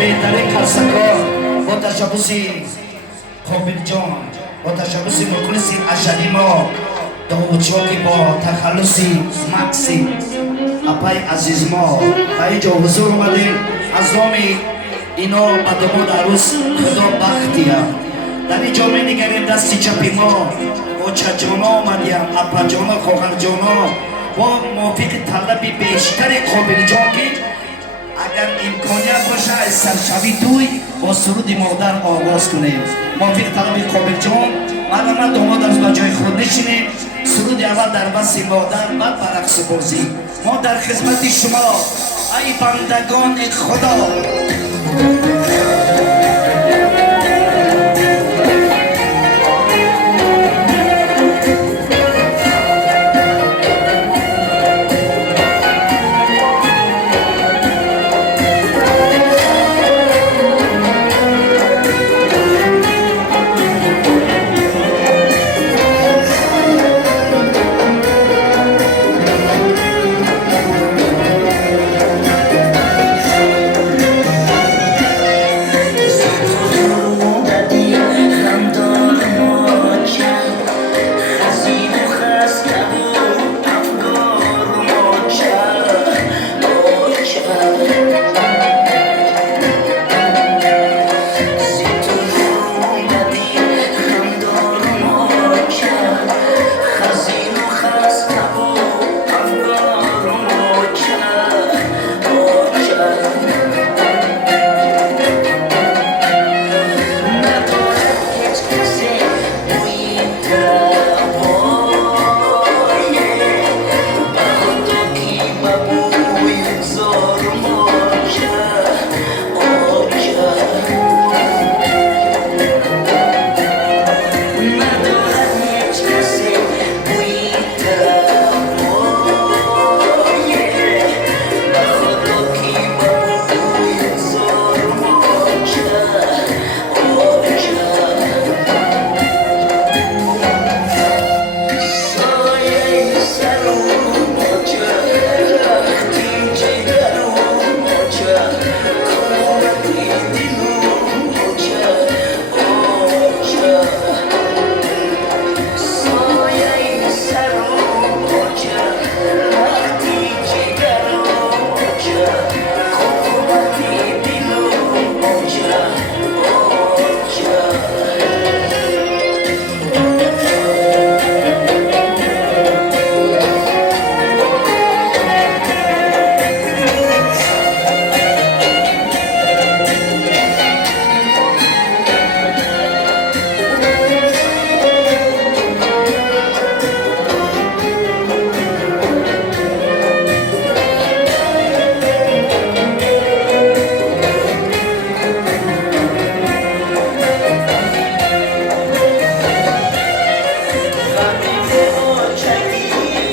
بهترین قصه‌کار با تشبوسی قابل جان با تشبوسی مخلصی اشدی ما داوچوکی با تخلصی مکسی اپای عزیز ما به اینجا حضور اومدیم از نام اینا به داماد عروس خدا بختیه در اینجا می نگریم دستی چپی ما اوچه جانا آمدیم اپا جانا خواهر جانا با موافق طلبی بیشتر قابل جان که اگر امکانیت باشه از سرشوی توی با سرود مادر آغاز کنیم موافق طلبی قابل جان من داماد از بجای خود نشینیم سرود اول در بس مادر بعد برقص بازی ما در خدمت شما ای بندگان خدا